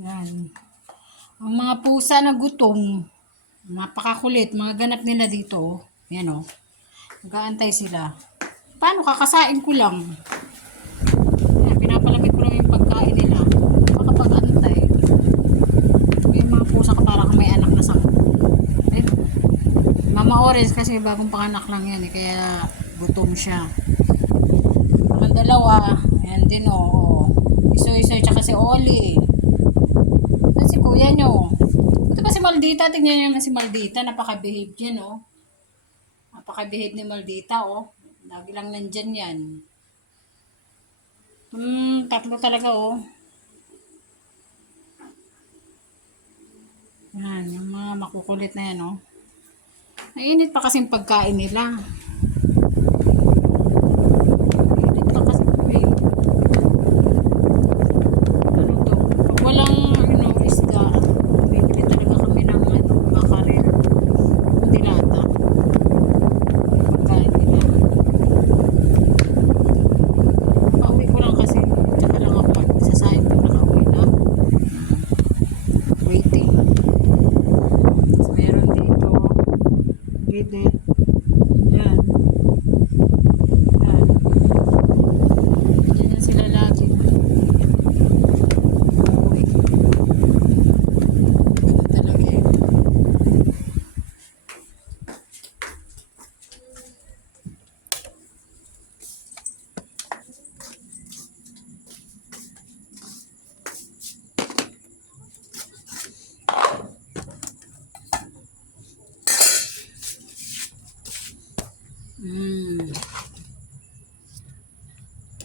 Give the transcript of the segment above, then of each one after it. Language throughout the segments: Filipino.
Yan. Ang mga pusa na gutom, napakakulit, mga ganap nila dito. Yan o. Nag-aantay sila. Paano kakasain ko lang? Yan, pinapalamig ko lang yung pagkain nila. Makapag-antay. May mga pusa ka para kung may anak na 10. Eh, Mama Orange kasi bagong panganak lang yan eh, kaya gutom siya. Ang dalawa, ayan din o. Iso-iso, tsaka si Oli. Si kuya nyo. Ito ba si Maldita? Tingnan nyo naman si Maldita. Napaka-behave yan, oh. Napaka-behave ni Maldita, oh. Lagi lang nandyan yan. Tatlo talaga, oh. Yan, yung mga makukulit na yan, oh. Nainit pa kasing pagkain nila. Nainit pa kasi po, eh. Ano to? Pag walang, isda, bibili talaga kami ng, makarel. Dilata. Pagkain nila. Pauwi ko lang kasi. Tsaka lang ako magsasahin ko nakauwi na. Waiting. So, meron dito. Bidet. Yan. Yan. Yan sila lagi. Pauwi. Ganun talaga eh.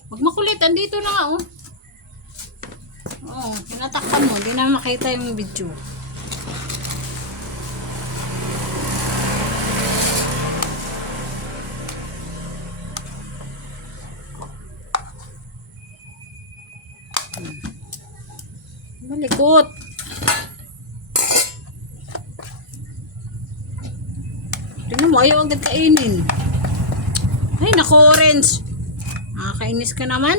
Huwag makulit, andito na nga, oh. Oo, tinatakpan mo, hindi na makita yung video. Malikot. Tingnan mo, ayaw agad kainin. Ay, nako, Orange. Nakakainis ka naman.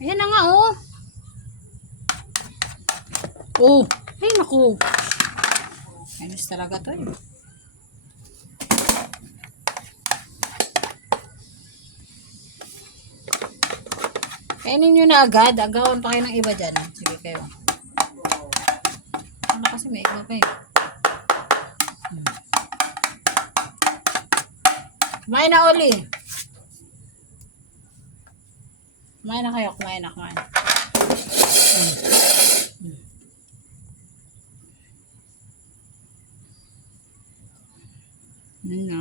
Ayan na nga, oh. Oh, ay, nako. Kainis talaga to, eh. Kainin nyo na agad. Agawan pa kayo ng iba dyan. Sige kayo. Ano kasi may iba pa, eh. Kumain na, Oli. Kumain na kayo. Kumain na. Yun na.